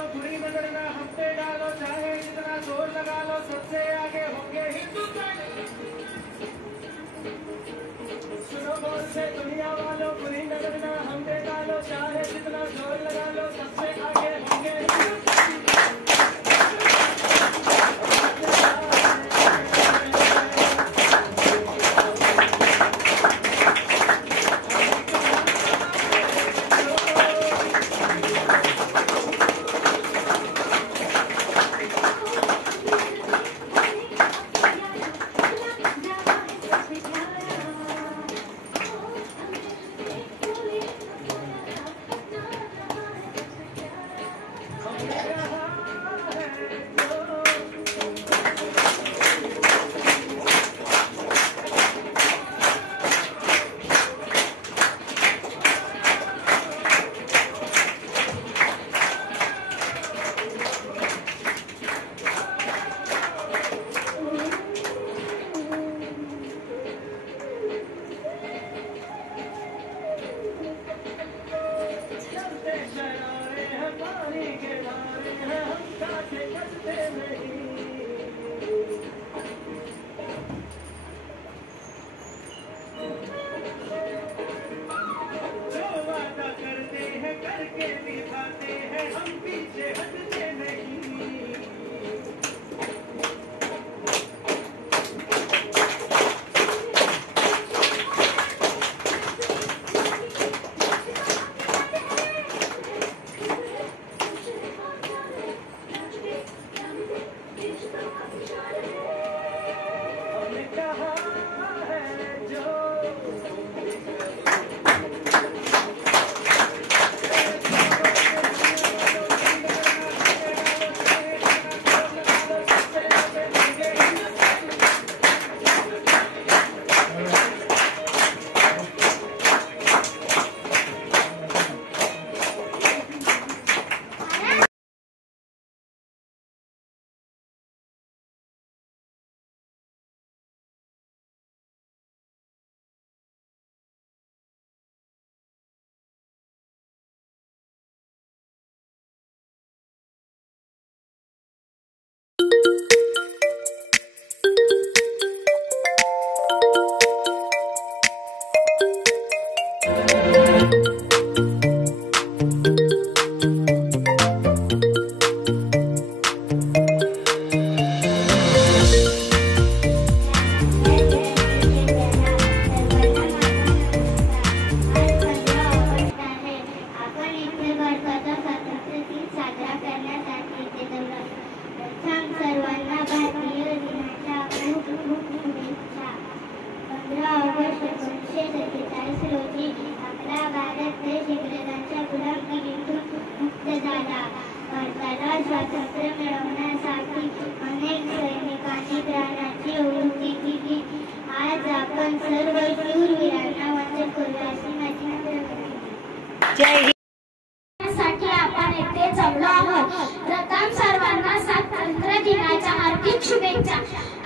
लो, बुरी नजर ना हम पे डालो, चाहे जितना जोर लगा लो, सबसे आगे होंगे हिंदुस्तान। सुनो बोल से दुनिया वालों, बुरी नजर ना हम पे डालो, चाहे जितना जोर लगा लो, सबसे आगे होंगे हिंदुस्तान।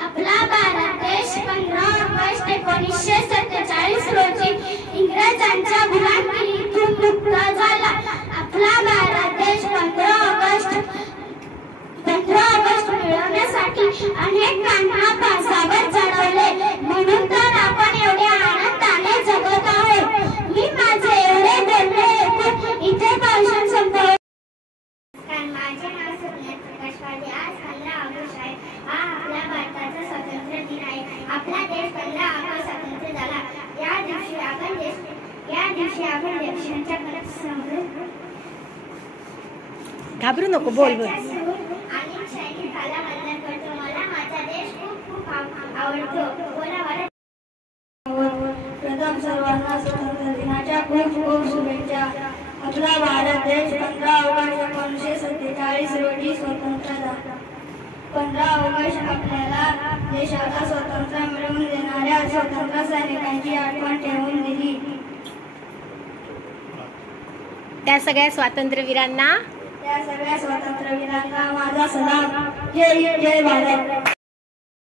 आपला भारत देश 15 ऑगस्ट 1947 रोजी इंग्रजांच्या गुलामीतून मुक्त झाला. आपला भारत देश 15 ऑगस्ट मिळवण्यासाठी अनेकांना फासावर चढवले, म्हणून तर आपण एवढे आनंदाने जगत आहोत. मी माझे एवढे बोलणे ऐकून इथे भाषण संपवले. माझे नाव सुनील प्रकाश वाडे. आज 15 ऑगस्ट आहे. हा आपल्या भारताचा स्वातंत्र्य दिन आहे. आपला देश 15 ऑगस्ट स्वतंत्र झाला. या दिवशी आपण देशाच्या घाबरू नको, बोल बोल. आणि सैनिक कालाबद्दल करतो. मला माझा देश खूप आवडतो. बोला. प्रथम सर्वांना स्वातंत्र्य दिनाच्या खूप शुभेच्छा. आपला भारत देश 15 ऑगस्ट 1947 रोजी स्वतंत्र झाला. 15 ऑगस्ट आपल्याला देशाला स्वातंत्र्य मिळवून देणाऱ्या स्वातंत्र्य सैनिकांची आठवण ठेवून दिली. त्या सगळ्या स्वातंत्र्यवीरांना माझा सलाम. जय जय भारत.